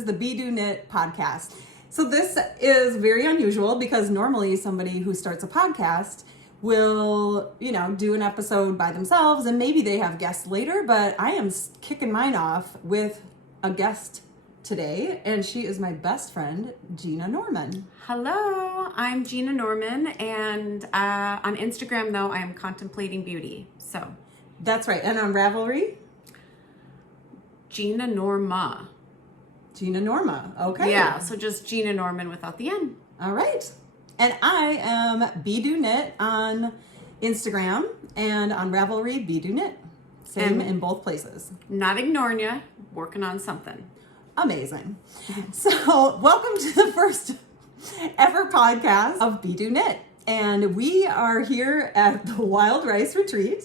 is the BeDoKnit podcast. So this is very unusual because normally somebody who starts a podcast will, do an episode by themselves and maybe they have guests later, but I am kicking mine off with a guest today, and she is my best friend, Gina Norman. Hello, I'm Gina Norman, and on Instagram, though, I am Contemplating Beauty, so. That's right, and on Ravelry? Gina Norma. Gina Norma, okay. Yeah, so just Gina Norman without the N. All right. And I am BeDoKnit on Instagram and on Ravelry, BeDoKnit. Same in both places. Not ignoring you, working on something. Amazing. So welcome to the first ever podcast of BeDoKnit. And we are here at the Wild Rice Retreat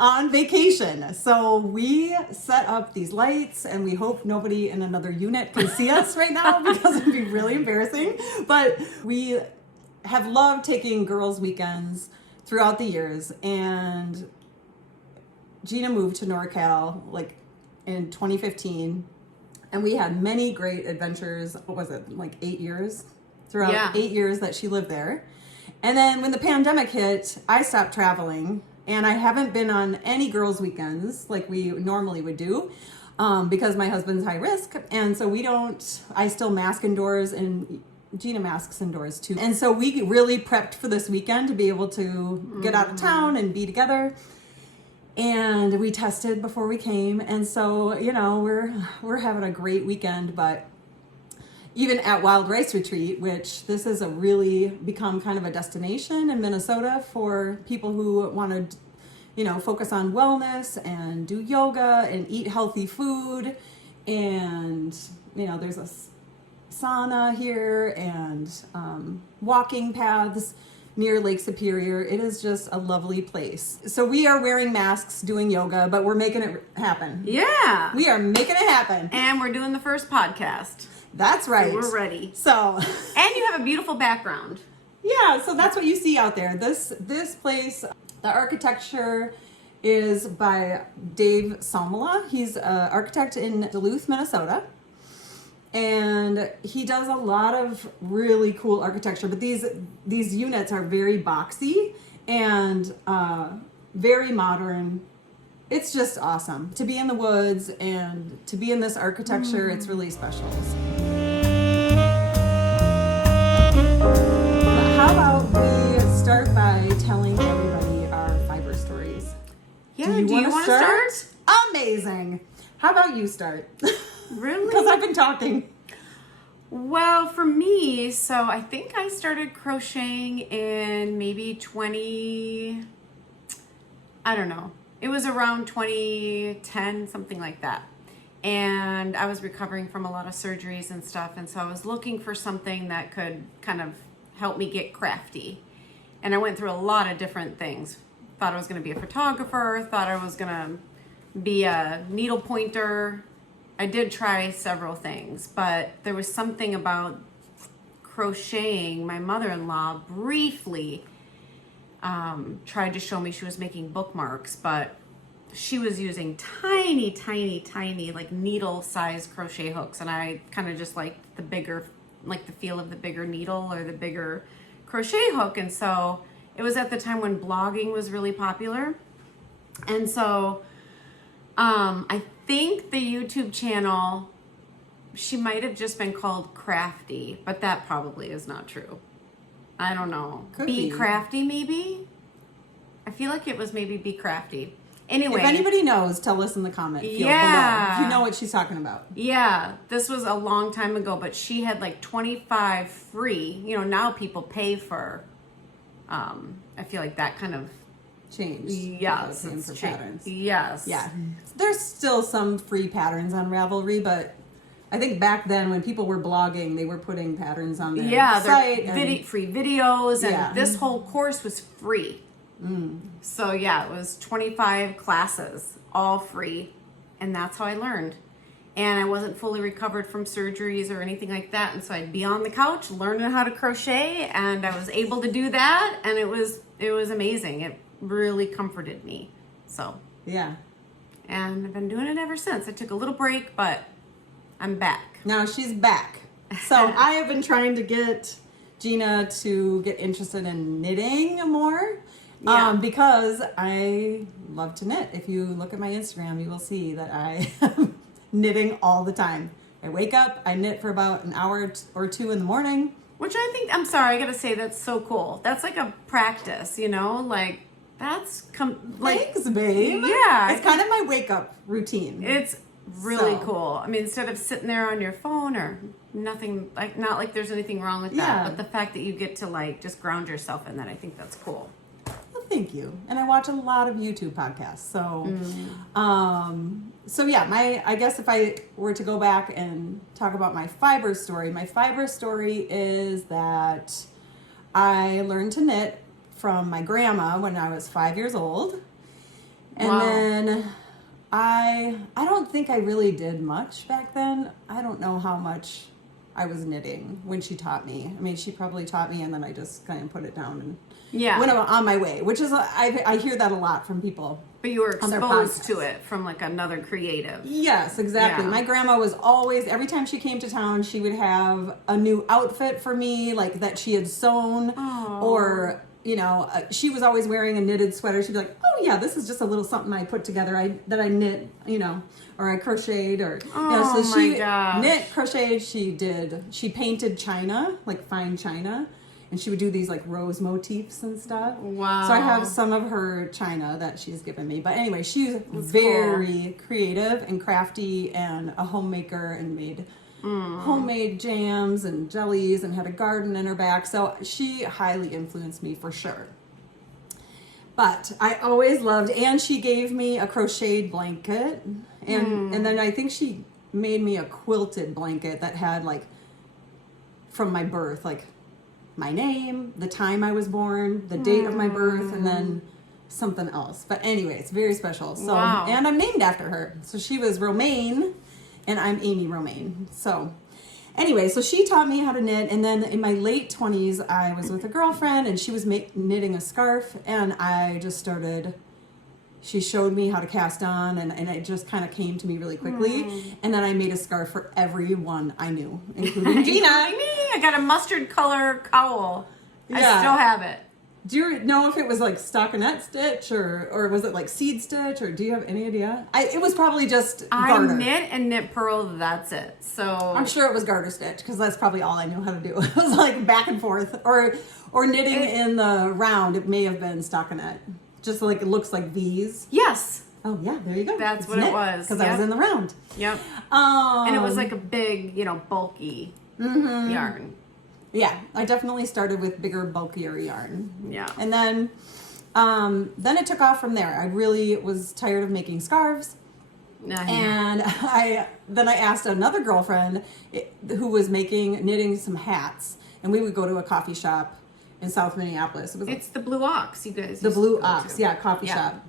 on vacation. So we set up these lights and we hope nobody in another unit can see us right now because it'd be really embarrassing. But we have loved taking girls' weekends throughout the years. And Gina moved to NorCal in 2015. And we had many great adventures. What was it, 8 years? Throughout 8 years that she lived there. And then when the pandemic hit, I stopped traveling. And I haven't been on any girls' weekends like we normally would do because my husband's high risk. And so I still mask indoors, and Gina masks indoors too. And so we really prepped for this weekend to be able to get out of town and be together. And we tested before we came. And so, we're having a great weekend. But even at Wild Rice Retreat, which this has really become kind of a destination in Minnesota for people who want to, focus on wellness and do yoga and eat healthy food. And, there's a sauna here and walking paths near Lake Superior. It is just a lovely place. So we are wearing masks, doing yoga, but we're making it happen. Yeah. We are making it happen. And we're doing the first podcast. That's right. So we're ready. So. And you have a beautiful background. Yeah, so that's what you see out there. This place, the architecture is by Dave Salmela. He's an architect in Duluth, Minnesota. And he does a lot of really cool architecture, but these units are very boxy and very modern. It's just awesome to be in the woods and to be in this architecture. It's really special. How about we start by telling everybody our fiber stories? Yeah, do you want to start? Amazing. How about you start? Really? Because I've been talking. Well, for me, so I think I started crocheting in maybe it was around 2010, something like that. And I was recovering from a lot of surgeries and stuff. And so I was looking for something that could kind of help me get crafty. And I went through a lot of different things. Thought I was going to be a photographer, thought I was going to be a needle pointer. I did try several things, but there was something about crocheting. My mother-in-law briefly tried to show me she was making bookmarks, but she was using tiny needle-sized crochet hooks, and I kind of just liked the feel of the bigger needle or the bigger crochet hook. And so it was at the time when blogging was really popular, and so I think the YouTube channel, she might have just been called Crafty, but that probably is not true. I don't know. Could Be be. Crafty, maybe? I feel like it was maybe Be Crafty. Anyway. If anybody knows, tell us in the comment field below if you know what she's talking about. Yeah, this was a long time ago, but she had 25 free. Now people pay for, I feel like that kind of changed. Yes, Same for patterns. Yes. Yeah. There's still some free patterns on Ravelry, but I think back then when people were blogging, they were putting patterns on their site. Free videos, and this whole course was free. So yeah, it was 25 classes, all free, and that's how I learned. And I wasn't fully recovered from surgeries or anything like that, and so I'd be on the couch learning how to crochet, and I was able to do that, and it was amazing. It really comforted me. So yeah, and I've been doing it ever since. I took a little break, but I'm back. Now she's back. So I have been trying to get Gina to get interested in knitting more. Because I love to knit. If you look at my Instagram, you will see that I am knitting all the time. I wake up, I knit for about an hour or two in the morning. Which I think, I'm sorry, I gotta say that's so cool. That's like a practice, you know? Like, that's, Thanks, babe. Yeah. It's kind of my wake up routine. It's really cool. I mean, instead of sitting there on your phone or nothing, like, not like there's anything wrong with that, but the fact that you get to like just ground yourself in that, I think that's cool. Thank you. And I watch a lot of YouTube podcasts. So, I guess if I were to go back and talk about my fiber story is that I learned to knit from my grandma when I was 5 years old. And then I don't think I really did much back then. I don't know how much I was knitting when she taught me. I mean, she probably taught me and then I just kind of put it down and went on my way, which is, I hear that a lot from people. But you were exposed to it from like another creative. Yes, exactly. Yeah. My grandma was always, every time she came to town, she would have a new outfit for me, like that she had sewn. Aww. Or, you know, she was always wearing a knitted sweater. She'd be like, oh yeah, this is just a little something I put together that I knit, you know, or I crocheted or, so she knit, crocheted, she painted china, like fine china. And she would do these like rose motifs and stuff. Wow. So I have some of her china that she's given me. But anyway, she's very creative and crafty and a homemaker and made homemade jams and jellies and had a garden in her back. So she highly influenced me for sure. But I always loved, and she gave me a crocheted blanket. And then I think she made me a quilted blanket that had like, from my birth, like, my name, the time I was born, the date of my birth, and then something else. But anyway, it's very special. So, and I'm named after her. So she was Romaine, and I'm Amy Romaine. So anyway, so she taught me how to knit. And then in my late 20s, I was with a girlfriend, and she was knitting a scarf, and I just started... She showed me how to cast on, and it just kind of came to me really quickly. And then I made a scarf for everyone I knew, including Gina. I got a mustard color cowl. Yeah. I still have it. Do you know if it was like stockinette stitch or was it like seed stitch, or do you have any idea? It was probably just garter. I knit and knit purl, that's it. So I'm sure it was garter stitch because that's probably all I knew how to do. It was like back and forth or knitting in the round. It may have been stockinette. Just like it looks like V's. Yes. Oh yeah, there you go. That's what it was. Because I was in the round. Yep. And it was like a big, bulky yarn. Yeah, I definitely started with bigger, bulkier yarn. Yeah. And then it took off from there. I really was tired of making scarves. And I asked another girlfriend who was knitting some hats, and we would go to a coffee shop in South Minneapolis. It's the Blue Ox, you guys. The Blue Ox, coffee shop.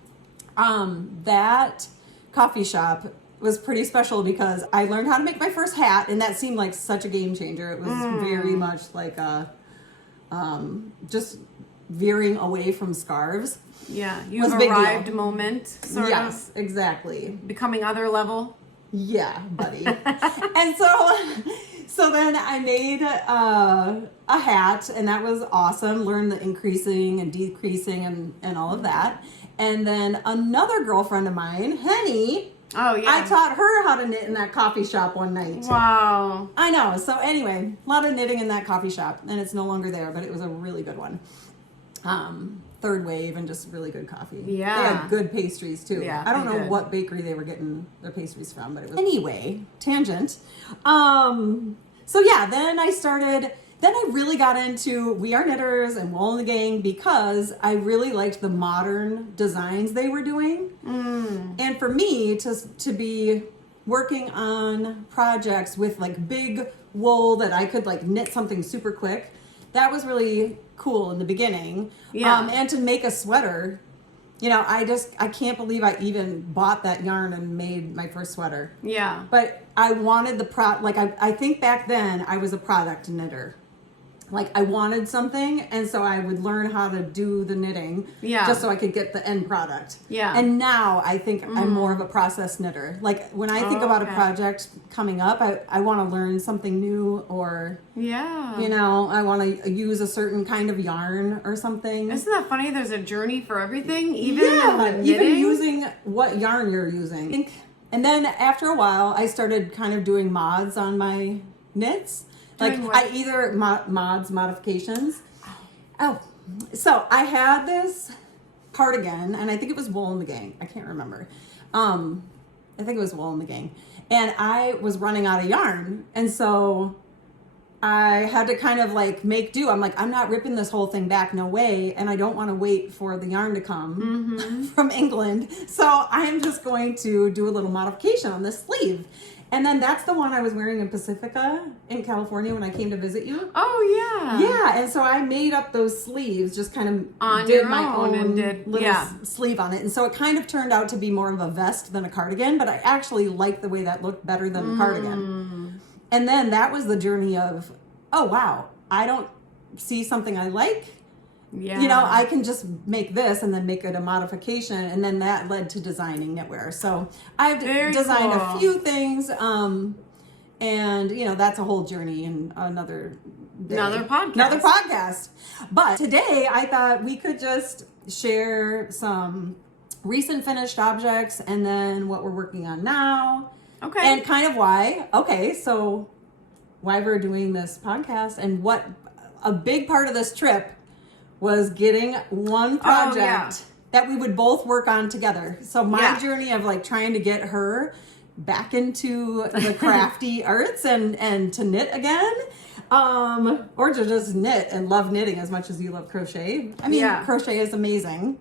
That coffee shop was pretty special because I learned how to make my first hat, and that seemed like such a game changer. It was very much like just veering away from scarves. Yeah, you have arrived moment, sort of. Yes, exactly. Becoming other level. Yeah, buddy. And so then I made a hat, and that was awesome. Learned the increasing and decreasing and all of that. And then another girlfriend of mine, Henny, I taught her how to knit in that coffee shop one night. Wow. I know. So anyway, a lot of knitting in that coffee shop, and it's no longer there, but it was a really good one. Third wave and just really good coffee. Yeah. They had good pastries too. Yeah, I don't know what bakery they were getting their pastries from, but it was... Anyway, tangent. Then I really got into We Are Knitters and Wool and the Gang because I really liked the modern designs they were doing. And for me to be working on projects with like big wool that I could like knit something super quick, that was really cool in the beginning. Yeah. And to make a sweater, I can't believe I even bought that yarn and made my first sweater. Yeah. But I wanted I think back then I was a product knitter. like I wanted something, and so I would learn how to do the knitting just so I could get the end product. Yeah. And now I think I'm more of a process knitter. Like when I think about a project coming up, I want to learn something new, or you know, I want to use a certain kind of yarn or something. Isn't that funny? There's a journey for everything, even using what yarn you're using. And then after a while, I started kind of doing mods on my knits. Like I either modifications. So I had this cardigan, and I think it was Wool in the Gang. I can't remember. I think it was Wool in the Gang. And I was running out of yarn, and so I had to kind of like make do. I'm like, I'm not ripping this whole thing back, no way. And I don't want to wait for the yarn to come from England. So I am just going to do a little modification on this sleeve. And then that's the one I was wearing in Pacifica in California when I came to visit you. Oh, yeah. Yeah, and so I made up those sleeves, just kind of on did your my own and did, little sleeve on it. And so it kind of turned out to be more of a vest than a cardigan, but I actually liked the way that looked better than the cardigan. And then that was the journey of, oh, wow, I don't see something I like. Yeah. You know, I can just make this and then make it a modification, and then that led to designing knitwear. So I've designed a few things, and you know, that's a whole journey in another day. Another podcast. But today I thought we could just share some recent finished objects and then what we're working on now. Okay. And kind of why. Okay, so why we're doing this podcast, and what a big part of this trip was getting one project that we would both work on together. So my journey of like trying to get her back into the crafty arts and to knit again, or to just knit and love knitting as much as you love crochet. I mean, crochet is amazing.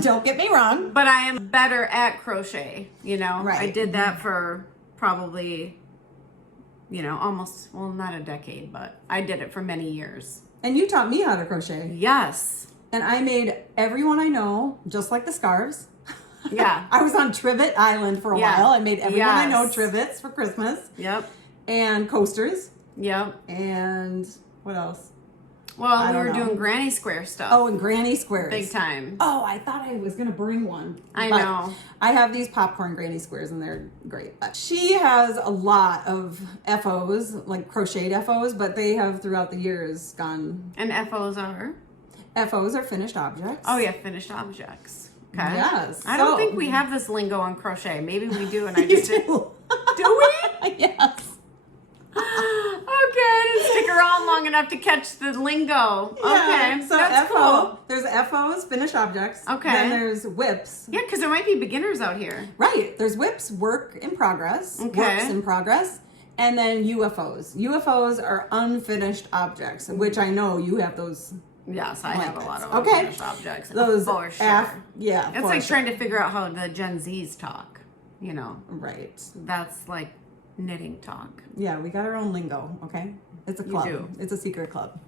Don't get me wrong. But I am better at crochet, you know. Right. I did that for probably, you know, almost, well, not a decade, but I did it for many years. And you taught me how to crochet. Yes. And I made everyone I know, just like the scarves. Yeah. I was on Trivet Island for a while. I made everyone I know trivets for Christmas. Yep. And coasters. Yep. And what else? Well, we were doing granny square stuff. Oh, and granny squares. Big time. Oh, I thought I was going to bring one. I know. I have these popcorn granny squares, and they're great. She has a lot of FOs, like crocheted FOs, but they have throughout the years gone. And FOs are? FOs are finished objects. Oh, yeah, finished objects. Okay. Yes. I don't think we have this lingo on crochet. Maybe we do, and I just didn't. Do we? Yes. Okay, I didn't stick around long enough to catch the lingo. Yeah, Okay, so that's FO, cool. There's FOs, finished objects. Okay. Then there's WIPs. Yeah, because there might be beginners out here. Right. There's WIPs, work in progress. Okay. Works in progress. And then UFOs. UFOs are unfinished objects, which I know you have those. Yes, I have a lot of Okay. unfinished objects. Those for sure. Yeah. It's like trying to figure out how the Gen Zs talk, you know. Right. That's like knitting talk. Yeah, we got our own lingo, okay? It's a club. You do. It's a secret club.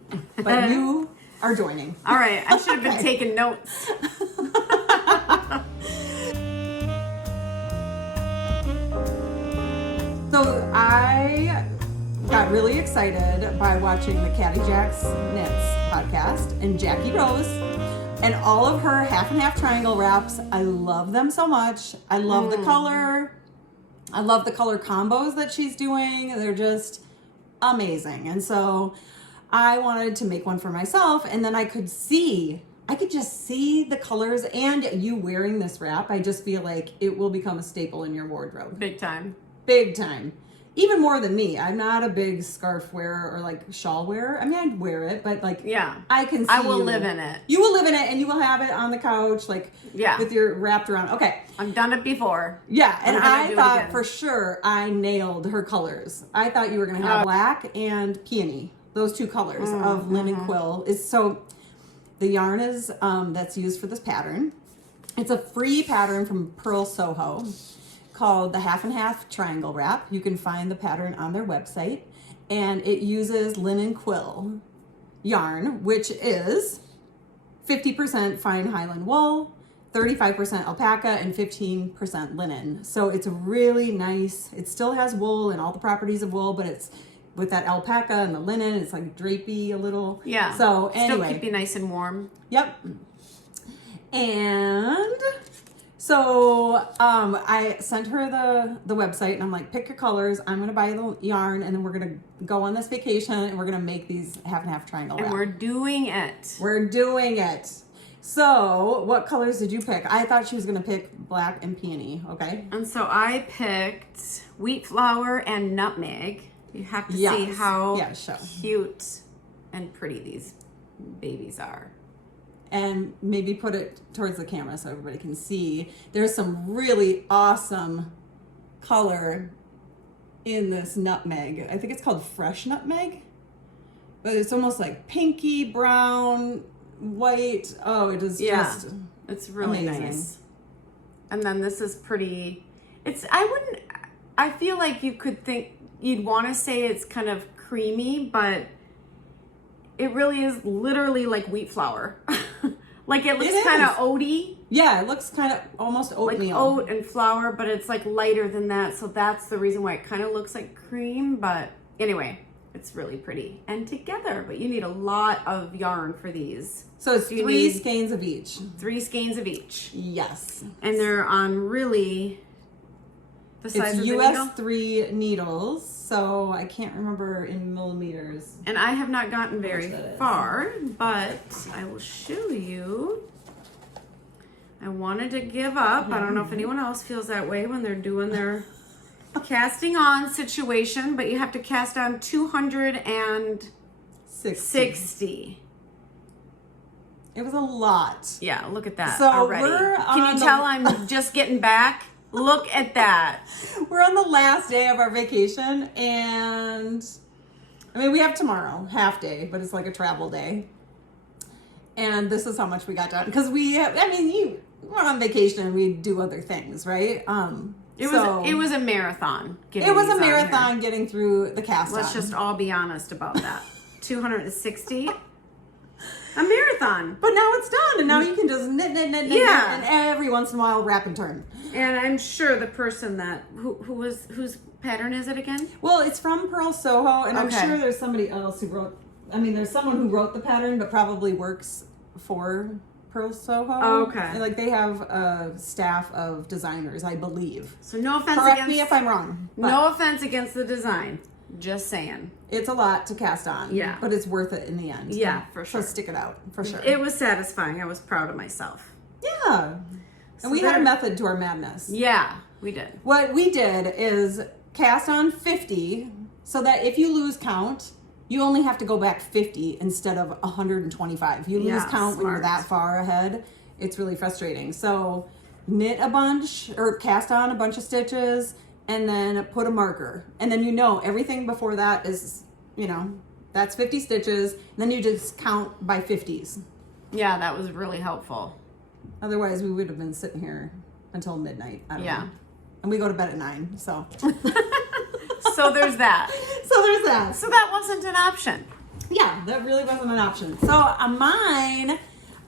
But you are joining. All right, I should have been taking notes. So I got really excited by watching the Caddy Jacks Knits podcast and Jackie Rose and all of her half and half triangle wraps. I love them so much. I love the color. I love the color combos that she's doing. They're just amazing. And so I wanted to make one for myself, and then I could just see the colors, and you wearing this wrap. I just feel like it will become a staple in your wardrobe. Big time. Big time. Even more than me. I'm not a big scarf wearer or like shawl wearer. I mean, I'd wear it, but like, I can see I will live in it. You will live in it, and you will have it on the couch, like, with your wrapped around. Okay. I've done it before. Yeah, and I thought for sure I nailed her colors. I thought you were going to have black and peony. Those two colors of linen quill. So the yarn is that's used for this pattern. It's a free pattern from Pearl Soho called the Half and Half Triangle Wrap. You can find the pattern on their website, and it uses linen quill yarn, which is 50% fine Highland wool, 35% alpaca, and 15% linen. So it's really nice. It still has wool and all the properties of wool, but with that alpaca and the linen. It's like drapey a little. Yeah. So anyway. Still keep you nice and warm. Yep. And so I sent her the website and I'm like, pick your colors. I'm going to buy the yarn and then we're going to go on this vacation and we're going to make these half and half triangle wrap. And we're doing it. We're doing it. So what colors did you pick? I thought she was going to pick black and peony. Okay. And so I picked wheat flour and nutmeg. You have to see how cute and pretty these babies are. And maybe put it towards the camera so everybody can see. There's some really awesome color in this nutmeg. I think it's called fresh nutmeg, but it's almost like pinky brown, white. Oh, it is just it's really amazing. nice. And then this is pretty. I feel like you'd want to say it's kind of creamy, but it really is literally like wheat flour. Like it looks kind of oaty. Yeah, it looks kind of almost oatmeal. Like oat and flour, but it's like lighter than that. So that's the reason why it kind of looks like cream. But anyway, it's really pretty. And together, but you need a lot of yarn for these. So it's 3 skeins of each. 3 skeins of each. Yes. And they're on really the size of the US needle. 3 needles, so I can't remember in millimeters. And I have not gotten very far, but I will show you. I wanted to give up. I don't know if anyone else feels that way when they're doing their casting on situation, but you have to cast on 260. It was a lot. Yeah, look at that So already. Can you tell I'm just getting back? Look at that. We're on the last day of our vacation, and I mean, we have tomorrow, half day, but it's like a travel day. And this is how much we got done. Because we're on vacation and we do other things, right? It was a marathon. It was a marathon getting through the cast on. Let's just all be honest about that. 260. A marathon. But now it's done, and now you can just knit, and every once in a while wrap and turn. And I'm sure the person that whose pattern is it again? Well, it's from Pearl Soho, and I'm sure there's somebody else who wrote. I mean, there's someone who wrote the pattern, but probably works for Pearl Soho. Okay. And, like, they have a staff of designers, I believe. So no offense. Correct me if I'm wrong. No offense against the design. Just saying. It's a lot to cast on. Yeah. But it's worth it in the end. Yeah, for sure. So stick it out, for sure. It was satisfying. I was proud of myself. Yeah. And we had a method to our madness. Yeah, we did. What we did is cast on 50 so that if you lose count, you only have to go back 50 instead of 125. You lose count when you're that far ahead. It's really frustrating. So knit a bunch or cast on a bunch of stitches and then put a marker. And then everything before that is, that's 50 stitches. And then you just count by 50s. Yeah, that was really helpful. Otherwise, we would have been sitting here until midnight. I don't know. And we go to bed at 9, so. So there's that. So that wasn't an option. Yeah, that really wasn't an option. So mine,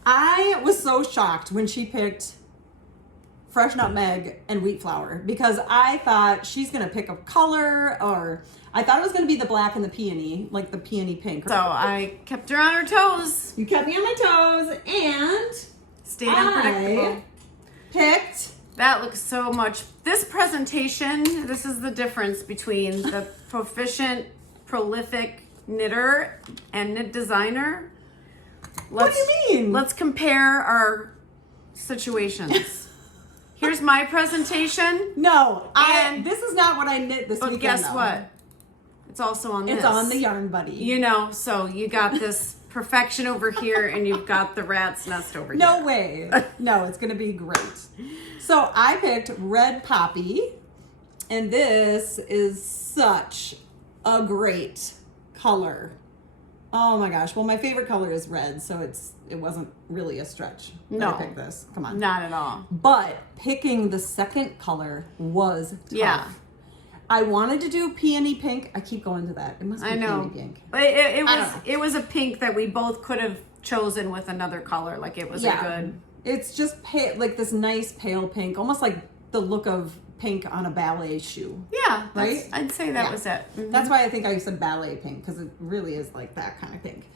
I was so shocked when she picked fresh nutmeg and wheat flour because I thought she's going to pick a color, or I thought it was going to be the black and the peony, like the peony pink. So I kept her on her toes. You kept me on my toes, and stayed unpredictable. Picked. That looks so much. This presentation, this is the difference between the proficient, prolific knitter and knit designer. What do you mean? Let's compare our situations. Here's my presentation. No, this is not what I knit this weekend. But guess what? It's also on this. It's on the Yarn Buddy. So you got this perfection over here and you've got the rat's nest over here. No way. No, it's going to be great. So I picked Red Poppy, and this is such a great color. Oh my gosh. Well, my favorite color is red, so it wasn't really a stretch. No. I picked this. Come on. Not at all. But picking the second color was tough. Yeah. I wanted to do peony pink. I keep going to that. It must be peony pink. But it was a pink that we both could have chosen with another color. Like it was a good. It's just pale, like this nice pale pink, almost like the look of pink on a ballet shoe. Yeah, right? I'd say that was it. Mm-hmm. That's why I think I said ballet pink, because it really is like that kind of pink.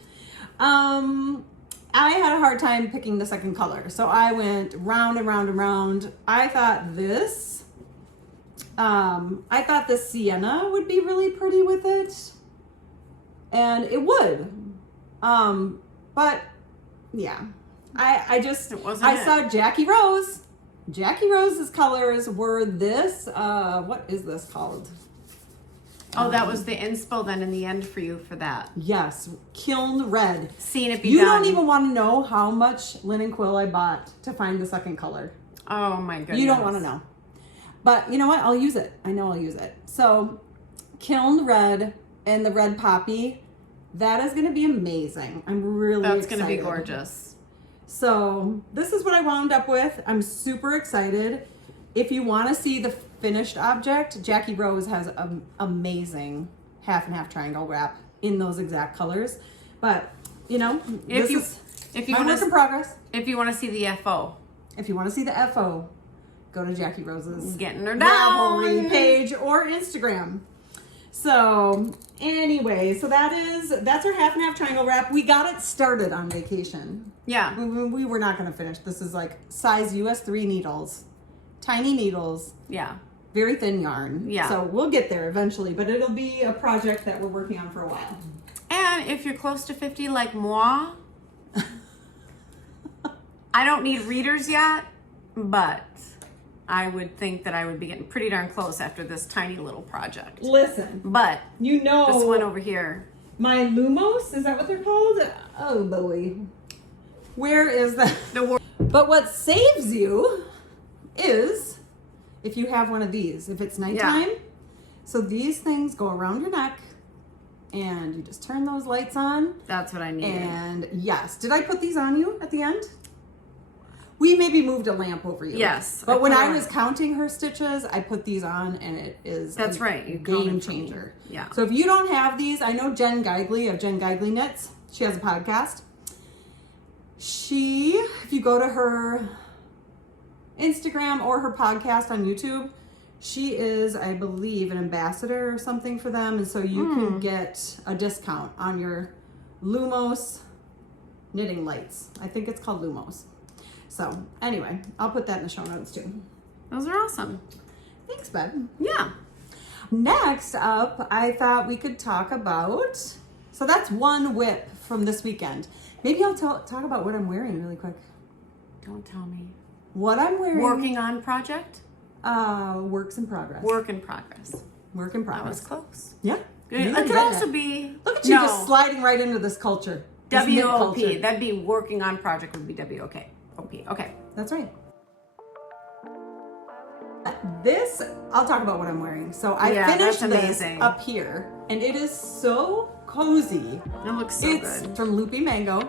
I had a hard time picking the second color, so I went round and round and round. I thought this sienna would be really pretty with it, and it would. But yeah, I saw Jackie Rose. Jackie Rose's colors were this. What is this called? Oh, that was the inspo then in the end for you for that. Yes, Kiln Red. Seen it be You done. don't even want to know how much linen quill I bought to find the second color. Oh my goodness. You don't want to know. But you know what? I'll use it. I know I'll use it. So, Kiln Red and the Red Poppy, that is going to be amazing. I'm really excited. That's going to be gorgeous. So, this is what I wound up with. I'm super excited. If you want to see the finished object, Jackie Rose has an amazing half and half triangle wrap in those exact colors. But, you know, if you my work in progress. If you want to see the FO. If you want to see the FO, go to Jackie Rose's Getting her down Ravelry page or Instagram. So anyway, so that's our half and half triangle wrap. We got it started on vacation. Yeah. We were not going to finish. This is like size US 3 needles. Tiny needles. Yeah. Very thin yarn. Yeah. So we'll get there eventually, but it'll be a project that we're working on for a while. And if you're close to 50 like moi, I don't need readers yet, but I would think that I would be getting pretty darn close after this tiny little project. Listen. But you know this one over here. My Lumos, is that what they're called? Oh boy. Where is that? But what saves you is if you have one of these. If it's nighttime, so these things go around your neck and you just turn those lights on. That's what I need. And yes, did I put these on you at the end? We maybe moved a lamp over you. Yes. But when I was counting her stitches, I put these on and it is That's right. You game changer. Yeah. So if you don't have these, I know Jen Geigley of Jen Geigley Knits. She has a podcast. If you go to her Instagram or her podcast on YouTube, she is, I believe, an ambassador or something for them. And so you can get a discount on your Lumos knitting lights. I think it's called Lumos. So anyway, I'll put that in the show notes too. Those are awesome. Thanks, bud. Yeah. Next up, I thought we could talk about, so that's one WIP from this weekend. Maybe I'll talk about what I'm wearing really quick. Don't tell me. What I'm wearing. Working on project? Works in progress. Work in progress. Work in progress. That was close. Yeah. It could also be. Look at you just sliding right into this culture. This knit WOP. culture. That'd be working on project would be WOP. Okay. That's right. This, I'll talk about what I'm wearing. So I finished this up here, and it is so cozy. It looks so good. It's from Loopy Mango.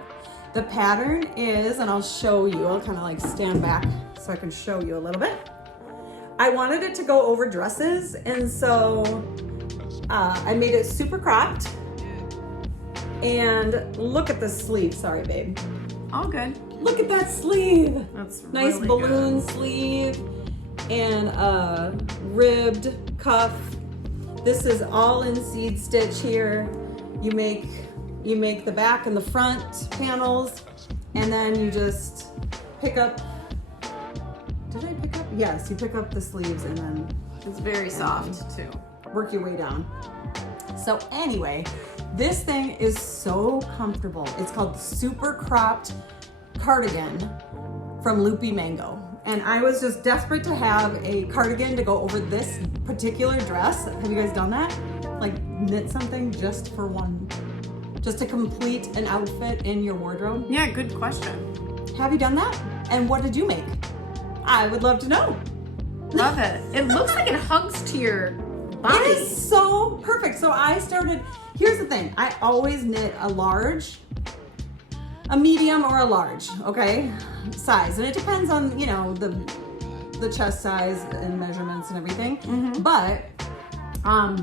The pattern is, and I'll show you, I'll kind of like stand back so I can show you a little bit. I wanted it to go over dresses, and so I made it super cropped. And look at the sleeve. Sorry, babe. All good. Look at that sleeve. That's nice really balloon good. sleeve and a ribbed cuff. This is all in seed stitch here. You make the back and the front panels, and then you just pick up. Did I pick up? Yes, you pick up the sleeves and then it's very soft too. Work your way down. So anyway, this thing is so comfortable. It's called Super Cropped Cardigan from Loopy Mango. And I was just desperate to have a cardigan to go over this particular dress. Have you guys done that? Like knit something just for one, just to complete an outfit in your wardrobe? Yeah, good question. Have you done that? And what did you make? I would love to know. Love it. It looks like it hugs to your body. It is so perfect. So I started, here's the thing. I always knit a large, a medium, or a large, okay, size. And it depends on, you know, the chest size and measurements and everything. But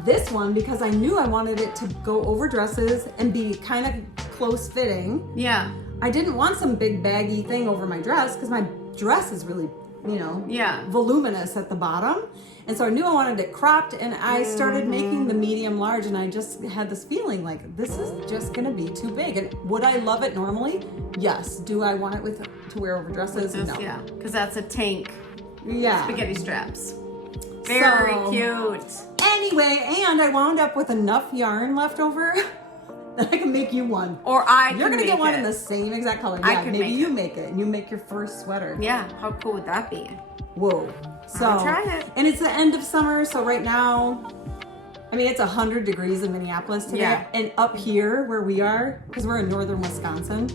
this one, because I knew I wanted it to go over dresses and be kind of close fitting. Yeah. I didn't want some big baggy thing over my dress because my dress is really voluminous at the bottom. And so I knew I wanted it cropped, and I started making the medium large, and I just had this feeling like this is just gonna be too big. And would I love it normally? Yes. Do I want it to wear over dresses? No. Yeah, because that's a tank. Yeah. Spaghetti straps. Very cute. Anyway, and I wound up with enough yarn left over that I can make you one. Or You're gonna get one in the same exact color. Yeah, maybe you make it and you make your first sweater. Yeah, how cool would that be? Whoa. So I'll try it. And it's the end of summer, so right now, I mean, it's 100 degrees in Minneapolis today. Yeah. And up here where we are, because we're in northern Wisconsin,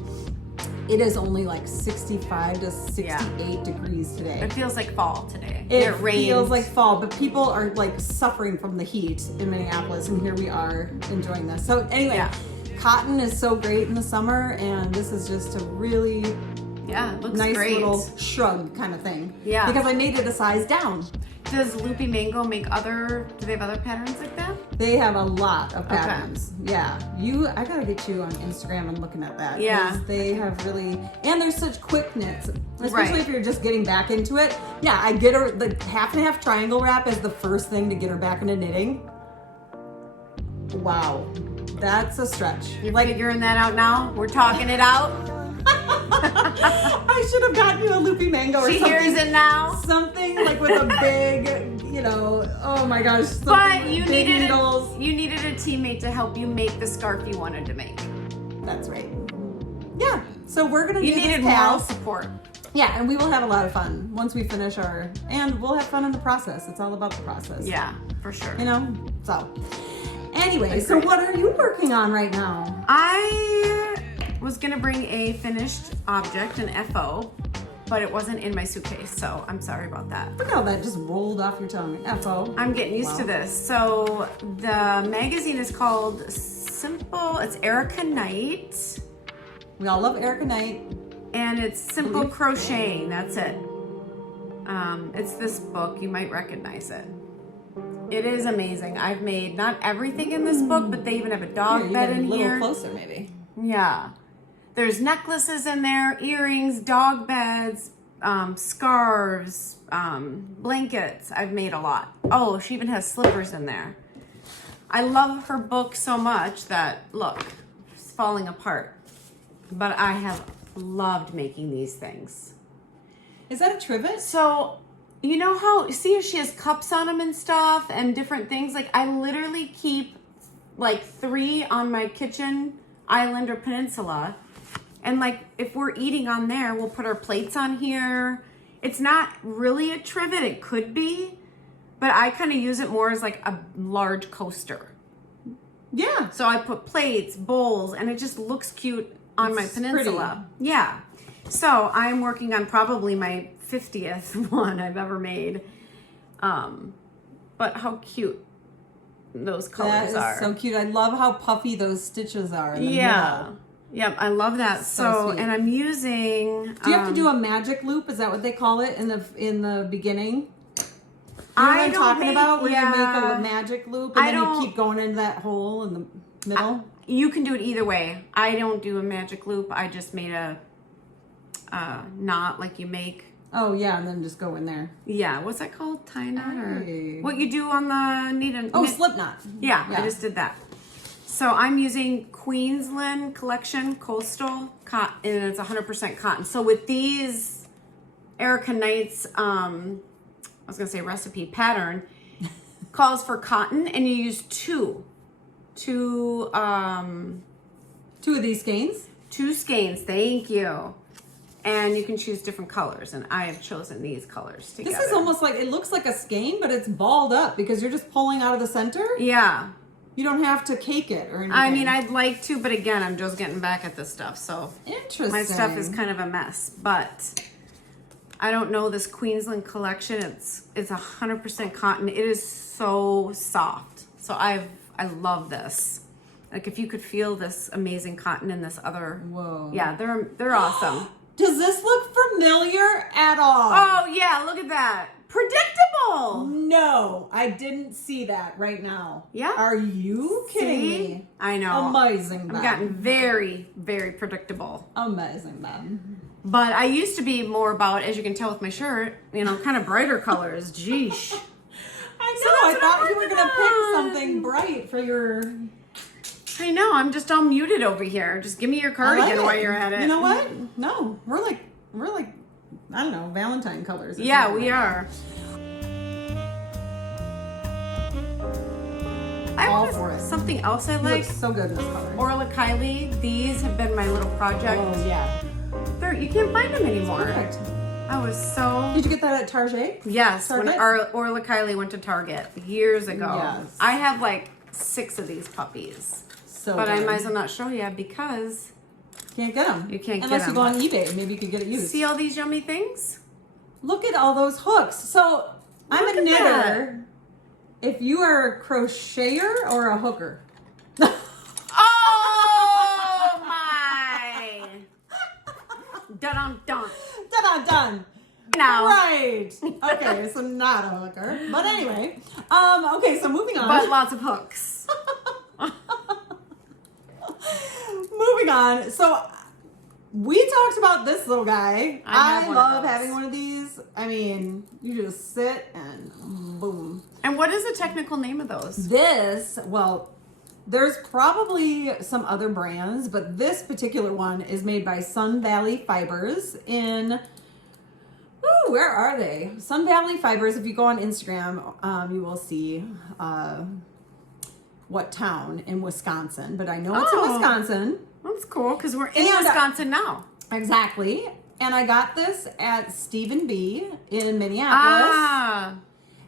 it is only like 65 to 68 degrees today. It feels like fall today. It rains. feels like fall, but people are like suffering from the heat in Minneapolis, and here we are enjoying this. So anyway, cotton is so great in the summer, and this is just a really it looks nice great. little shrug kind of thing. Yeah. Because I made it a size down. Does Loopy Mango make do they have other patterns like that? They have a lot of patterns. Okay. Yeah. I gotta get you on Instagram and looking at that. Yeah. They have really, and they're such quick knits, especially if you're just getting back into it. Yeah, I get her, the half and half triangle wrap is the first thing to get her back into knitting. Wow. That's a stretch. You're figuring that out now? We're talking it out? I should have gotten you a Loopy Mango or something. She hears it now. Something like with a big, oh my gosh. But you needed needles. You needed a teammate to help you make the scarf you wanted to make. That's right. Yeah. So we're gonna. You needed moral support. Yeah, and we will have a lot of fun once we finish and we'll have fun in the process. It's all about the process. Yeah, for sure. So. Anyway, so what are you working on right now? I was gonna bring a finished object, an FO, but it wasn't in my suitcase, so I'm sorry about that. Look how that just rolled off your tongue. FO. I'm getting used to this. So the magazine is called Simple. It's Erika Knight. We all love Erika Knight. And it's Simple Crocheting. That's it. It's this book. You might recognize it. It is amazing. I've made not everything in this book, but they even have a dog bed in here. A little closer, maybe. Yeah. There's necklaces in there, earrings, dog beds, scarves, blankets. I've made a lot. Oh, she even has slippers in there. I love her book so much that, look, it's falling apart. But I have loved making these things. Is that a trivet? So, you know how, see she has cups on them and stuff and different things? Like, I literally keep like 3 on my kitchen island or peninsula. And like, if we're eating on there, we'll put our plates on here. It's not really a trivet. It could be, but I kind of use it more as like a large coaster. Yeah. So I put plates, bowls, and it just looks cute on my peninsula. Pretty. Yeah. So I'm working on probably my 50th one I've ever made. But how cute those colors are. That is so cute. I love how puffy those stitches are in the middle. Yep, I love that. So and I'm using. Do you have to do a magic loop? Is that what they call it in the beginning? I'm talking about where you make a magic loop and then you keep going into that hole in the middle. You can do it either way. I don't do a magic loop. I just made a knot like you make. Oh yeah, and then just go in there. Yeah, what's that called? Tie knot or what you do on the knit? Slip knot. Yeah, I just did that. So I'm using Queensland Collection Coastal Cotton, and it's 100% cotton. So with these Erika Knight's, I was gonna say recipe pattern, calls for cotton, and you use two of these skeins. 2 skeins, thank you. And you can choose different colors, and I have chosen these colors together. This is almost like, it looks like a skein, but it's balled up because you're just pulling out of the center. Yeah. You don't have to cake it or anything. I mean, I'd like to, but again, I'm just getting back at this stuff, so. Interesting. My stuff is kind of a mess, but I don't know this Queensland collection. It's 100% cotton. It is so soft. So I love this. Like if you could feel this amazing cotton in this other. Whoa. Yeah, they're awesome. Does this look familiar at all? Oh yeah, look at that. Predictable. No, I didn't see that right now. Yeah. Are you kidding me? I know. Amazing, Bob. I've gotten very, very predictable. Amazing, Bob. But I used to be more about, as you can tell with my shirt, kind of brighter colors. Jeesh. I know. I thought you were going to pick something bright for your... I know. I'm just all muted over here. Just give me your cardigan while you're at it. You know what? No. We're like, I don't know, Valentine colors. Yeah, we are. All for it. Something else I You like. look so good in this color. Orla Kiely. These have been my little project. Oh, yeah. You can't find them anymore. Perfect. I was so... Did you get that at Target? Yes, Target? when Orla Kiely went to Target years ago. Yes. I have like 6 of these puppies. So but good. I might as well not show you because... Can't get them. You can't get Unless you them. go on eBay. Maybe you could get it used. See all these yummy things? Look at all those hooks. So, I'm Look a at knitter. that. If you are a crocheter or a hooker. Oh my! Dun-dun-dun. Dun-dun-dun. No. Right. Okay, so not a hooker. But anyway. Okay, so moving on. But lots of hooks. Moving on. So we talked about this little guy. I love having one of these. I mean, you just sit and boom. And what is the technical name of those? This, well, there's probably some other brands, but this particular one is made by Sun Valley Fibers in... Ooh, where are they? Sun Valley Fibers. If you go on Instagram, you will see what town in Wisconsin. But I know it's in Wisconsin. That's cool because we're in Wisconsin now. Exactly. And I got this at StevenBe in Minneapolis.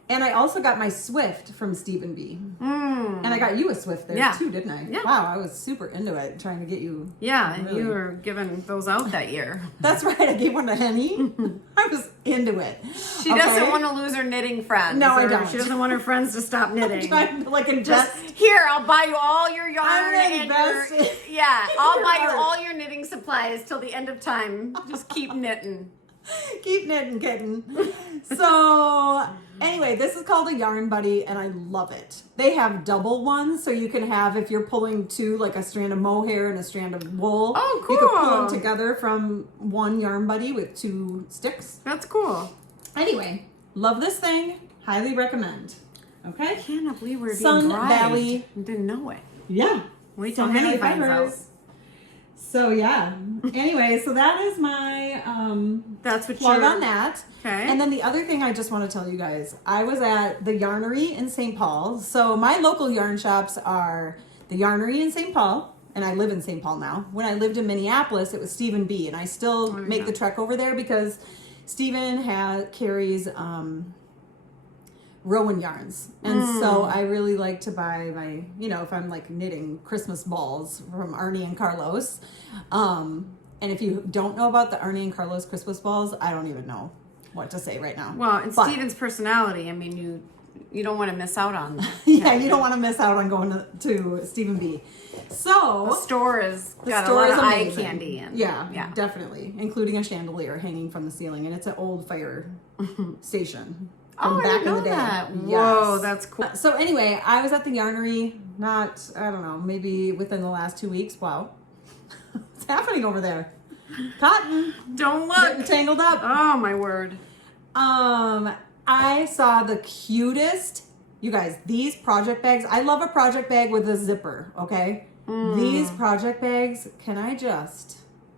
And I also got my Swift from StevenBe. And I got you a Swift there too, didn't I? Yeah. Wow, I was super into it, trying to get you. Yeah, really. you were giving those out that year. That's right. I gave one to Henny. I was into it. She doesn't want to lose her knitting friends. No, I don't. She doesn't want her friends to stop knitting. Trying to like invest. Here, I'll buy you all your yarn I'm and I'll your buy you yarn. all your knitting supplies till the end of time. Just keep knitting. Keep knitting, kitten. So anyway, this is called a Yarn Buddy, and I love it. They have double ones, so you can have, if you're pulling two, like a strand of mohair and a strand of wool. Oh, cool. You can pull them together from one Yarn Buddy with 2 sticks. That's cool. Anyway, love this thing. Highly recommend. Okay? I cannot believe we're being Sun bribed. Valley. Didn't know it. Yeah. Wait till Sun Henny Valley finds out. Fibers. So yeah. Anyway, so that is my That's what plug you're... on that. Okay. And then the other thing I just want to tell you guys, I was at the Yarnery in St. Paul. So my local yarn shops are the Yarnery in St. Paul, and I live in St. Paul now. When I lived in Minneapolis, it was StevenBe, and I still make the trek over there because Steven carries Rowan yarns. And so I really like to buy my, if I'm like knitting Christmas balls from Arnie and Carlos. And if you don't know about the Arnie and Carlos Christmas balls, I don't even know what to say right now. Well, and Steven's personality, I mean, you don't want to miss out on that. Yeah, you don't want to miss out on going to StevenBe. So the store has got a lot of eye candy in. Yeah, definitely, including a chandelier hanging from the ceiling, and it's an old fire station from back in the day. That. Yes. Whoa, that's cool. So anyway, I was at the Yarnery, I don't know, maybe within the last 2 weeks. Wow, what's happening over there? Cotton, Don't getting look. tangled up. Oh my word. I saw the cutest, you guys, these project bags. I love a project bag with a zipper, okay? These project bags,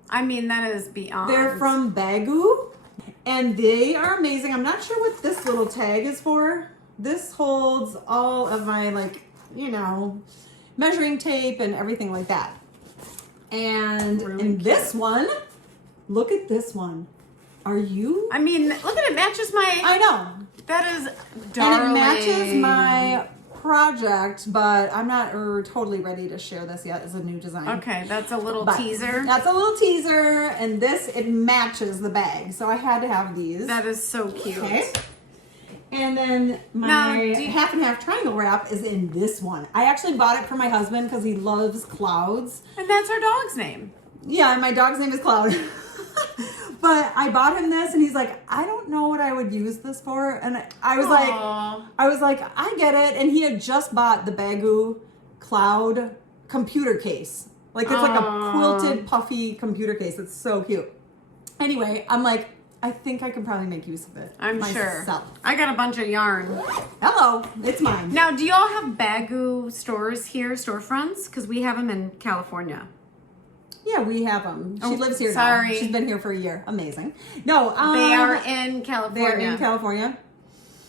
I mean, that is beyond. They're from BAGGU, and they are amazing. I'm not sure what this little tag is for. This holds all of my, measuring tape and everything like that. And Really in this one, look at this one. Are you? I mean, look at it. Matches my... I know. That is darling. And it matches my project, but I'm not totally ready to share this yet as a new design. Okay, that's a little But teaser. That's a little teaser, and it matches the bag. So I had to have these. That is so cute. Okay. And then my half and half triangle wrap is in this one. I actually bought it for my husband because he loves clouds. And that's our dog's name. Yeah, and my dog's name is Cloud. But I bought him this, and he's like, I don't know what I would use this for. And I was like, I get it. And he had just bought the BAGGU Cloud computer case. Like, it's like a quilted, puffy computer case. It's so cute. Anyway, I'm like, I think I can probably make use of it. I'm myself. sure. I got a bunch of yarn. Hello, it's mine. Now, do y'all have BAGGU stores here, storefronts? Because we have them in California. Yeah, we have them. She lives here now. sorry. She's been here for a year. Amazing. No, They are in California. They're in California.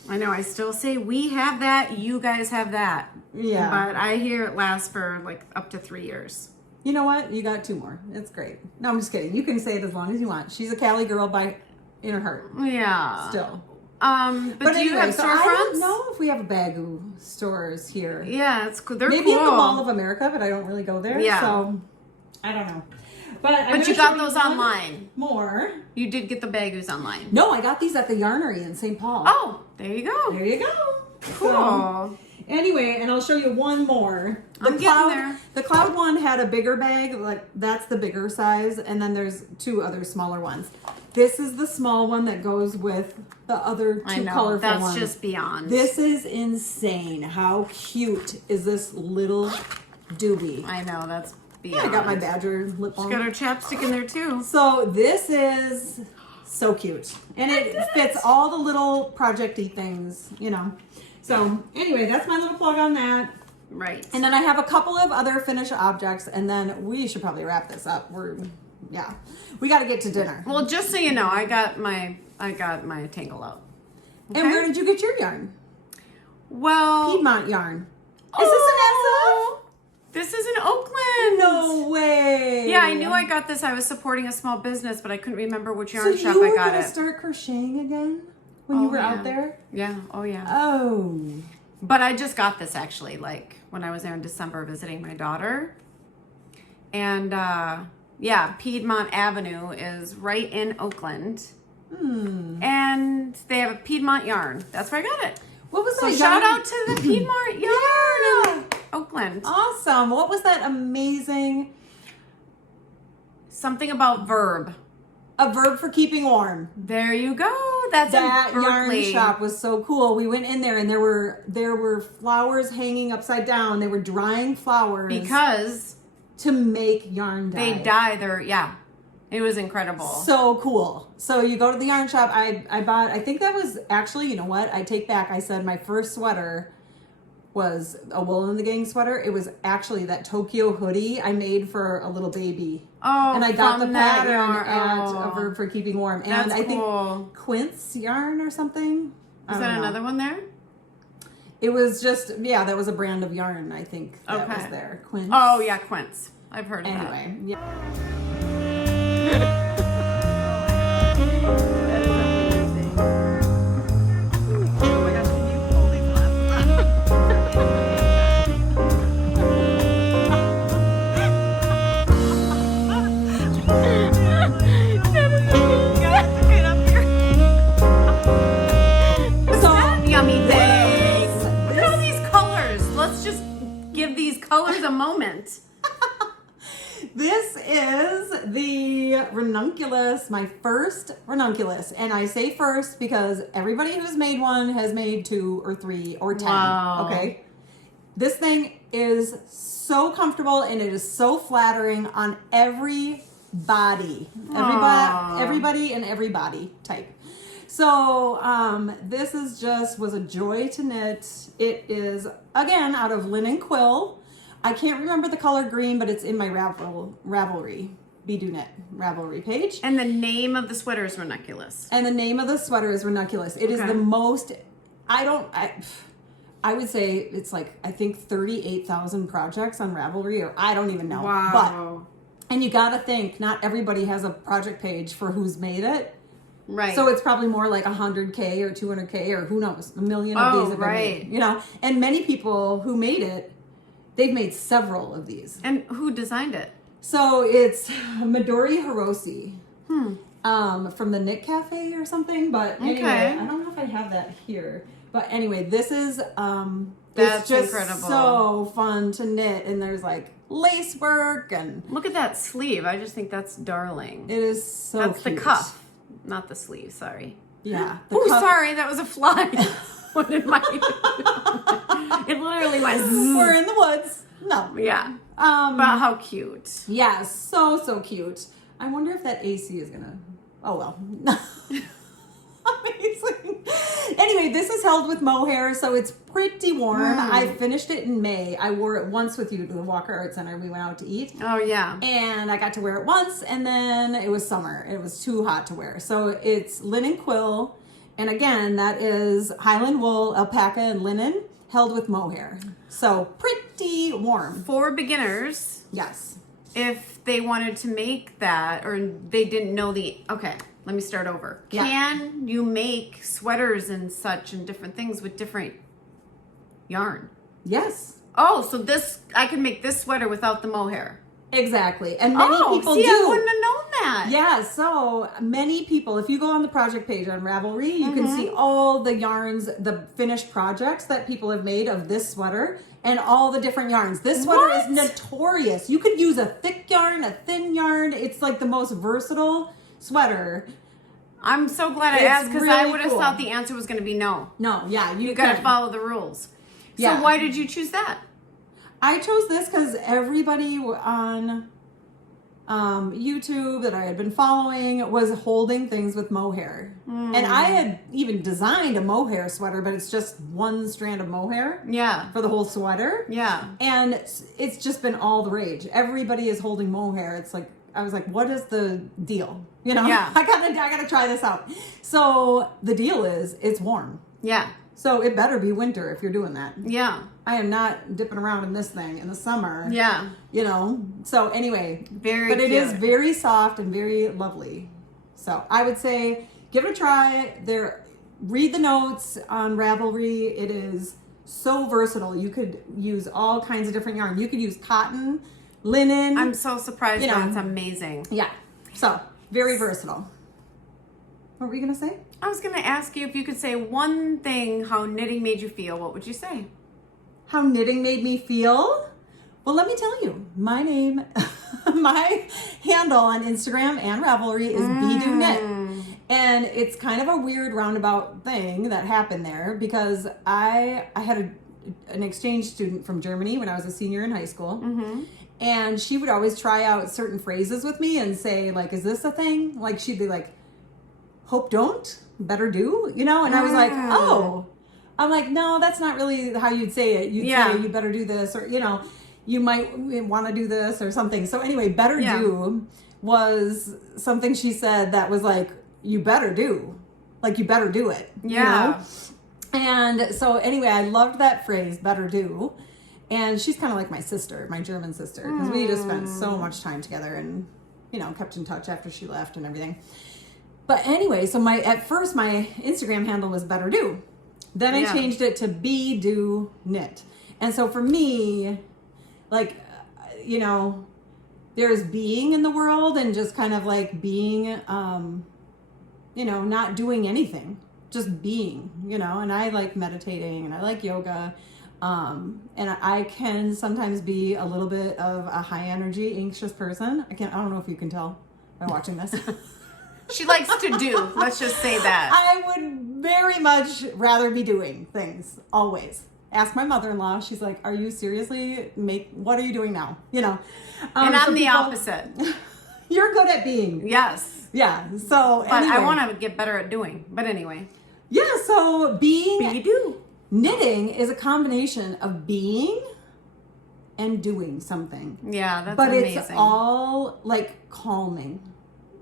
I know, I still say we have that, you guys have that. Yeah. But I hear it lasts for like up to 3 years. You know what? You got 2 more. It's great. No, I'm just kidding. You can say it as long as you want. She's a Cali girl in her heart. Yeah. Still. But do you have so I storefronts? don't know if we have a BAGGU stores here. Yeah, it's cool. They're Maybe cool. in the Mall of America, but I don't really go there. Yeah. So I don't know. But you got those online. More. You did get the BAGGUs online. No, I got these at the Yarnery in St. Paul. Oh, there you go. There you go. Cool. So, anyway, and I'll show you one more. I'm getting there. The cloud one had a bigger bag, like that's the bigger size, and then there's 2 other smaller ones. This is the small one that goes with the other 2 colorful that's ones. just beyond. This is insane. How cute is this little doobie? I know, that's Yeah, beyond. I got my badger lip balm. She's got her chapstick in there too. So this is so cute. And it fits all the little project-y things, you know. So anyway, that's my little plug on that. Right. And then I have a couple of other finished objects, and then we should probably wrap this up. We got to get to dinner. Well, just so you know, I got my tangle out. Okay? And where did you get your yarn? Well, Piedmont yarn. Oh, this is in Oakland. No way. Yeah, I knew I got this. I was supporting a small business, but I couldn't remember which yarn So shop you I were got gonna it. start crocheting again when you were out there? Yeah. Oh, yeah. Oh. But I just got this actually, like when I was there in December visiting my daughter. And yeah, Piedmont Avenue is right in Oakland. And they have a Piedmont yarn. That's where I got it. What was So that shout yarn? out to the Piedmont yarn in Oakland. Awesome. What was that amazing? Something about Verb. A verb for keeping warm. There you go. That's That in yarn Berkeley. shop was so cool. We went in there and there were flowers hanging upside down. They were drying flowers Because to make yarn dye. they dye their, yeah. It was incredible. So cool. So you go to the yarn shop. I bought, I think that was actually, you know what? I take back. I said my first sweater was a Wool in the Gang sweater. It was actually that Tokyo hoodie I made for a little baby. Oh, And I got the from that pattern yarn. at Oh. a Verb for Keeping Warm. And That's I think cool. Quince yarn or something. I Is don't that know. another one there? It was just, yeah, that was a brand of yarn, I think, that was Okay. there. Quince. Oh, yeah, Quince. I've heard of that. Anyway, yeah. That is amazing. Oh my gosh, can you pull these Yummy things. Look at all these colors. Let's just give these colors a moment. This is the Ranunculus, my first Ranunculus. And I say first because everybody who's made one has made 2 or 3 or 10. Wow. Okay. This thing is so comfortable and it is so flattering on every body. Aw. Everybody and every body type. So this was a joy to knit. It is, again, out of linen quill. I can't remember the color green, but it's in my Ravelry, BeDoKnit Ravelry page. And the name of the sweater is Ranunculus. And the name of the sweater is Ranunculus. It is Okay. the most, I would say it's like, I think 38,000 projects on Ravelry, or I don't even know. Wow. And you gotta think, not everybody has a project page for who's made it. Right. So it's probably more like 100K or 200K or who knows, a million of these have been right. made, you know? And many people who made it, they've made several of these. And who designed it? So it's Midori Hiroshi from the Knit Cafe or something. But anyway, Okay. I don't know if I have that here. But anyway, this is That's it's just incredible. so fun to knit, and there's like lace work, and Look at that sleeve. I just think that's darling. it is so That's cute. the cuff, not the sleeve. Sorry. Yeah. The Oh, cuff. sorry. That was a fly. What in my? It literally went. zzz. We're in the woods. No. Yeah. But how cute. Yeah, so cute. I wonder if that AC is gonna Oh well. Amazing. Anyway, this is held with mohair, so it's pretty warm. I finished it in May. I wore it once with you to the Walker Art Center. We went out to eat. Oh, yeah. And I got to wear it once, and then it was summer. It was too hot to wear. So it's linen quill, and again, that is Highland wool, alpaca, and linen held with mohair. So pretty warm. For beginners, Yes. if they wanted to make that or they didn't know okay, let me start over. Yeah. Can you make sweaters and such and different things with different yarn? Yes. Oh, so I can make this sweater without the mohair. Exactly. And many people see, do. I wouldn't have known that. Yeah, so many people, if you go on the project page on Ravelry, you can see all the yarns, the finished projects that people have made of this sweater and all the different yarns. This sweater is notorious. You could use a thick yarn, a thin yarn. It's like the most versatile sweater. I'm so glad I asked because I would have thought the answer was going to be no. No, yeah. You got to follow the rules. Yeah. So why did you choose that? I chose this because everybody on YouTube that I had been following was holding things with mohair. And I had even designed a mohair sweater, but it's just one strand of mohair for the whole sweater. Yeah. And it's just been all the rage. Everybody is holding mohair. It's like, I was like, what is the deal? You know, Yeah. I gotta try this out. So the deal is it's warm. Yeah. So it better be winter if you're doing that. Yeah. I am not dipping around in this thing in the summer. Yeah. You know, so anyway. Very But it cute. is very soft and very lovely. So I would say give it a try. Read the notes on Ravelry. It is so versatile. You could use all kinds of different yarn. You could use cotton, linen. I'm so surprised You know. that it's amazing. Yeah. So very versatile. What were you going to say? I was going to ask you if you could say one thing how knitting made you feel. What would you say? How knitting made me feel? Well, let me tell you. My name, my handle on Instagram and Ravelry is BeDoKnit. And it's kind of a weird roundabout thing that happened there because I had an exchange student from Germany when I was a senior in high school. And she would always try out certain phrases with me and say, like, is this a thing? Like, she'd be like, hope don't, better do, you know? And I was like, oh. I'm like, no, that's not really how you'd say it. You'd say, you better do this, or, you know, you might want to do this or something. So anyway, better do was something she said that was like, you better do. Like, you better do it. Yeah. You know? And so anyway, I loved that phrase, better do. And she's kind of like my sister, my German sister, because we just spent so much time together and, you know, kept in touch after she left and everything. But anyway, so at first my Instagram handle was better do. Then I changed it to BeDoKnit. And so for me, like, you know, there's being in the world and just kind of like being, you know, not doing anything, just being, you know, and I like meditating and I like yoga. And I can sometimes be a little bit of a high energy, anxious person. I don't know if you can tell by watching this. She likes to do. Let's just say that. I would very much rather be doing things always. Ask my mother-in-law. She's like, "Are you seriously what are you doing now?" You know. And I'm the opposite. You're good at being. Yes. Yeah. So, but anyway. I want to get better at doing. But anyway. Yeah. So do. Knitting is a combination of being and doing something. Yeah, that's But amazing. it's all like calming.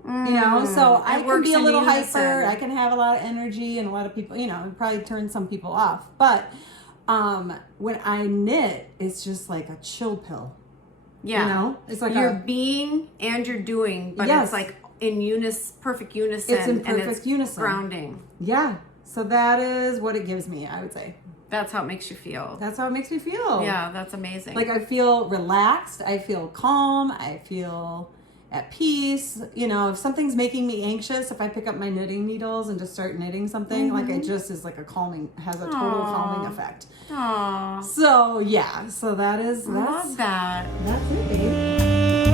You know, so I can be a little hyper. I can have a lot of energy, and a lot of people, you know, it probably turn some people off. But when I knit, it's just like a chill pill. Yeah, you know, it's like you're being and you're doing, but it's like in perfect unison. It's in perfect unison, grounding. Yeah, so that is what it gives me. I would say that's how it makes you feel. That's how it makes me feel. Yeah, that's amazing. Like I feel relaxed. I feel calm. I feel at peace. You know, if something's making me anxious, if I pick up my knitting needles and just start knitting something, like it just is like has a total calming effect. Aww. So yeah, so that's love that. That's it, babe.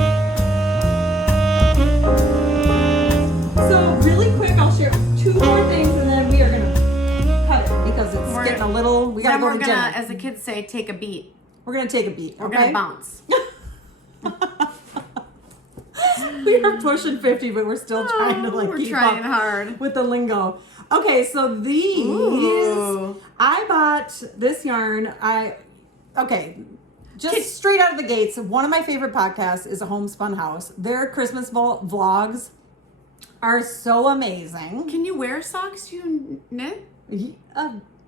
So really quick, I'll share 2 more things and then we are gonna cut it because it's getting a little. We gotta go to dinner. As the kids say, take a beat. We're gonna take a beat. We're gonna bounce. We are pushing 50, but we're still trying to like we're keep trying up hard with the lingo. Okay, so these, I bought this yarn. Just straight out of the gates, one of my favorite podcasts is A Homespun House. Their Christmas vlogs are so amazing. Can you wear socks you knit?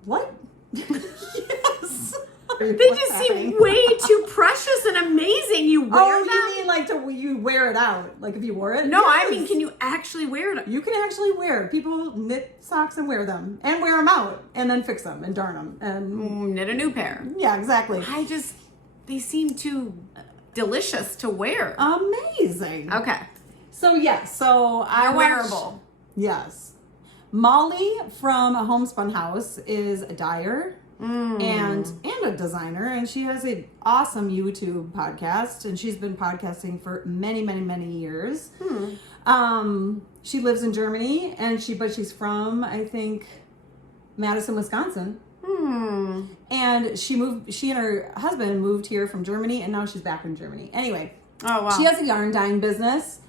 What? Yes. They just seem way too precious and amazing. You wear them? You mean like you wear it out? Like if you wore it? No, Yes. I mean, can you actually wear it? You can actually wear it. People knit socks and wear them. And wear them out. And then fix them and darn them. And knit a new pair. Yeah, exactly. They seem too delicious to wear. Amazing. Okay. So They're wearable. Yes. Molly from A Homespun House is a dyer and a designer, and she has an awesome YouTube podcast, and she's been podcasting for many, many, many years. She lives in Germany, and she's from, I think, Madison, Wisconsin. And she and her husband moved here from Germany, and now she's back in Germany. Anyway, she has a yarn dyeing business.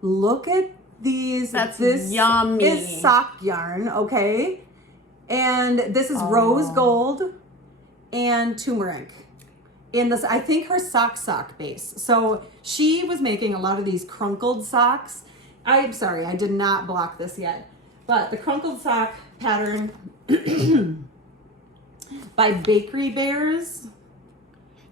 Look at these. This yummy. Is sock yarn, okay? And this is rose gold and turmeric. In this, I think her sock base. So she was making a lot of these crunkled socks. I'm sorry, I did not block this yet. But the crunkled sock pattern by Bakery Bears.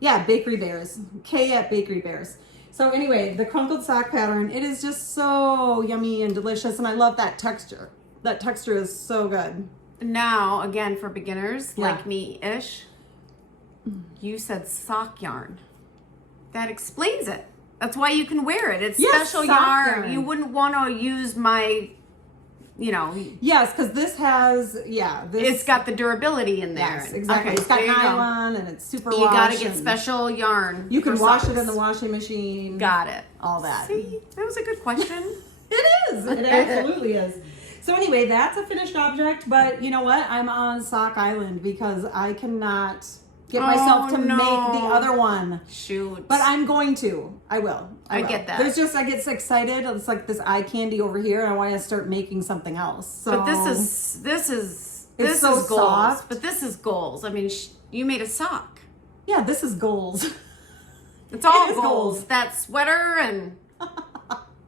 Yeah, Bakery Bears. K at Bakery Bears. So anyway, the crunkled sock pattern, it is just so yummy and delicious, and I love that texture. That texture is so good. Now, again, for beginners like me-ish, you said sock yarn. That explains it. That's why you can wear it. It's special yarn. You wouldn't want to use my, Yes, because this has, it's got the durability in there. Yes, exactly. Okay, it's got nylon and it's super wash. You got to get special yarn. You can wash it in the washing machine. Got it. All that. See, that was a good question. It is. It absolutely is. So anyway, that's a finished object, but you know what? I'm on Sock Island because I cannot get myself to make the other one. Shoot. But I'm going to. I will. I get that. I get so excited. It's like this eye candy over here, and I want to start making something else. So, but this is so goals. soft. But this is goals. I mean, you made a sock. Yeah, this is goals. It's all goals. That sweater and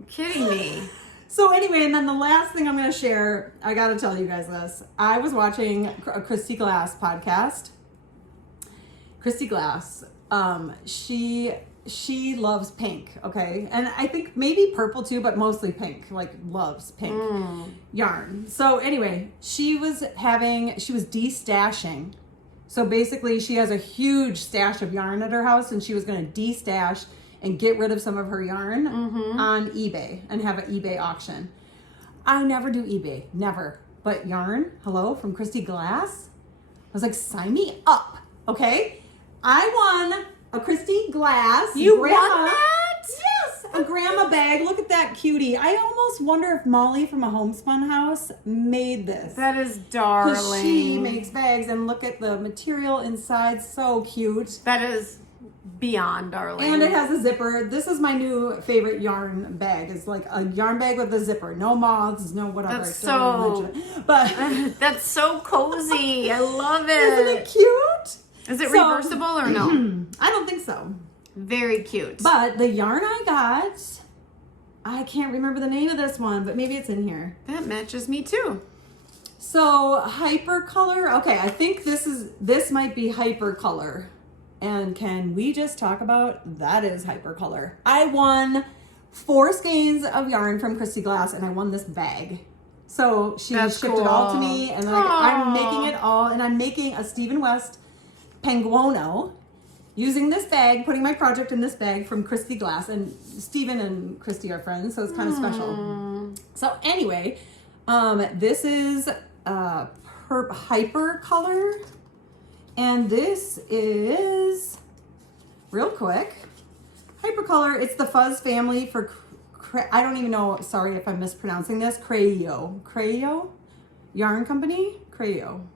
kidding me. So anyway, and then the last thing I'm going to share, I got to tell you guys this. I was watching a Kristy Glass podcast. Kristy Glass, she loves pink, okay? And I think maybe purple too, but mostly pink, like loves pink yarn. So anyway, she was de-stashing. So basically she has a huge stash of yarn at her house, and she was going to de-stash and get rid of some of her yarn on eBay and have an eBay auction. I never do eBay, never. But yarn, hello, from Kristy Glass? I was like, sign me up, okay? I won a Kristy Glass. You won that? Yes, a grandma bag. Look at that cutie. I almost wonder if Molly from A Homespun House made this. That is darling. Because she makes bags, and look at the material inside. So cute. That is beyond darling. And it has a zipper. This is my new favorite yarn bag. It's like a yarn bag with a zipper. No moths, no whatever. That's but that's so cozy. I love it. Isn't it cute? Is it reversible or no? I don't think so. Very cute. But the yarn I got, I can't remember the name of this one, but maybe it's in here. That matches me too. So Hypercolor. Okay, I think this might be Hypercolor. And can we just talk about that is Hypercolor. I won 4 skeins of yarn from Kristy Glass, and I won this bag. So she shipped it all to me, and then I'm making it all, and I'm making a Stephen West Penguono using this bag, putting my project in this bag from Kristy Glass. And Stephen and Kristy are friends, so it's kind of special. So anyway, this is Hypercolor. And this is, real quick, Hypercolor. It's the Fuzz family for, I don't even know, sorry if I'm mispronouncing this, Crayo Yarn Company? Crayo.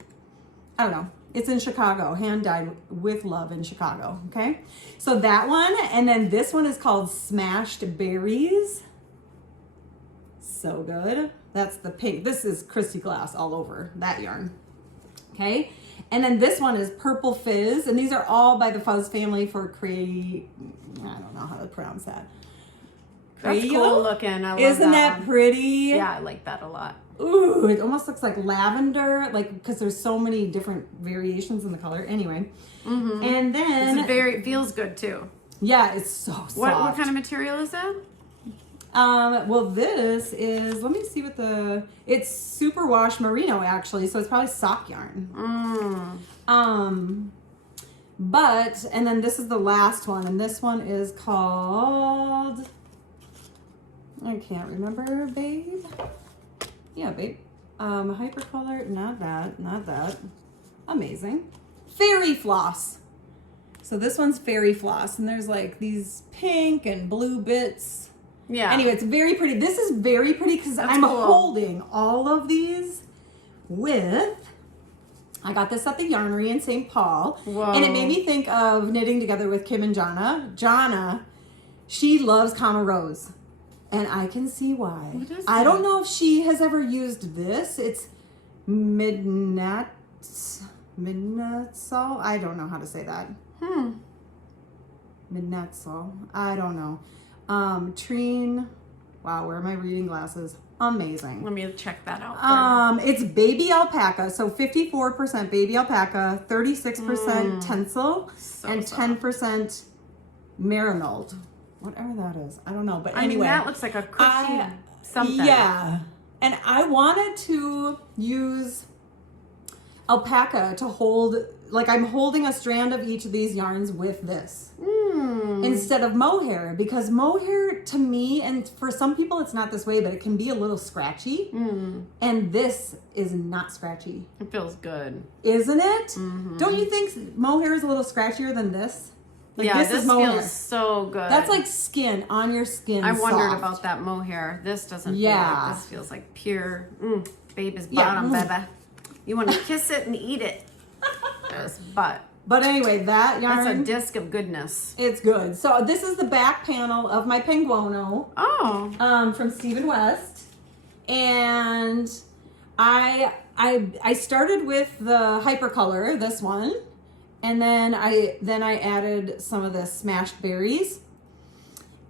I don't know. It's in Chicago, hand dyed with love in Chicago, okay? So that one, and then this one is called Smashed Berries. So good. That's the pink. This is Kristy Glass all over that yarn. Okay. And then this one is Purple Fizz. And these are all by the Fuzz family for I don't know how to pronounce that. That's cool looking. I love Isn't that one. pretty? Yeah, I like that a lot. Ooh, it almost looks like lavender, like, because there's so many different variations in the color. Anyway. Mm-hmm. And then it feels good too. Yeah, it's so soft. What kind of material is that? Well, this is, let me see what it's superwash merino actually, so it's probably sock yarn. And then this is the last one, and this one is called, I can't remember, babe. Yeah, babe. Hypercolor, not that. Amazing. Fairy Floss. So this one's Fairy Floss, and there's like these pink and blue bits. Yeah. Anyway, it's very pretty. This is very pretty because I'm holding all of these with, I got this at the Yarnery in St. Paul. Whoa. And it made me think of knitting together with Kim and Jana. Jana, she loves Kama Rose. And I can see why. What is I that? don't know if she has ever used this. It's Midnatsol. I don't know how to say that. Midnatsol. I don't know. Trine. Wow, where are my reading glasses? Amazing. Let me check that out. It's baby alpaca. So 54% baby alpaca, 36% tencel, and 10% marinold. Whatever that is. I don't know. But anyway. That looks like a cushy something. Yeah. And I wanted to use alpaca to hold, like I'm holding a strand of each of these yarns with this instead of mohair, because mohair to me, and for some people it's not this way, but it can be a little scratchy. And this is not scratchy. It feels good. Isn't it? Mm-hmm. Don't you think mohair is a little scratchier than this? Like, yeah, this feels so good. That's like skin on your skin. I wondered about that mohair. This doesn't feel like, this feels like pure baby's bottom, baby. You want to kiss it and eat it. But anyway, that yarn. That's a disc of goodness. It's good. So this is the back panel of my Penguono. From Stephen West. And I started with the hypercolor, this one. And then I added some of the smashed berries.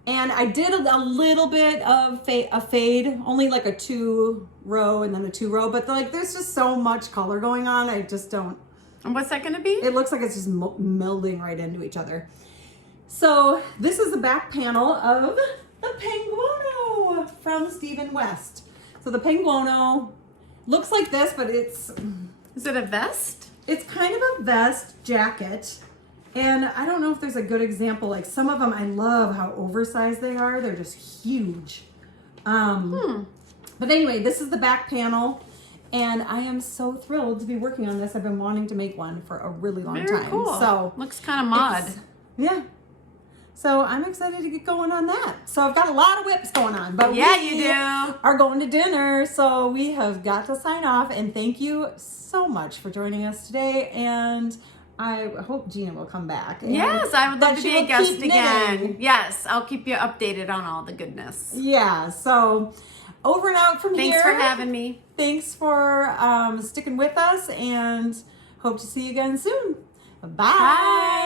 And I did a little bit of a fade, only like a 2-row and then a 2-row, but like there's just so much color going on, I just don't. And what's that going to be? It looks like it's just melding right into each other. So this is the back panel of the Penguono from Stephen West. So the Penguono looks like this, but it's... Is it a vest? It's kind of a vest jacket. And I don't know if there's a good example. Like some of them, I love how oversized they are. They're just huge. But anyway, this is the back panel. And I am so thrilled to be working on this. I've been wanting to make one for a really long time. Cool. So looks kind of mod. Yeah. So I'm excited to get going on that. So I've got a lot of whips going on. But yeah, we you do. are going to dinner. So we have got to sign off. And thank you so much for joining us today. And I hope Gina will come back. Yes, I would love to be a guest again. Yes, I'll keep you updated on all the goodness. Yeah, so over and out from here. Thanks for having me. Thanks for sticking with us, and hope to see you again soon. Bye. Bye.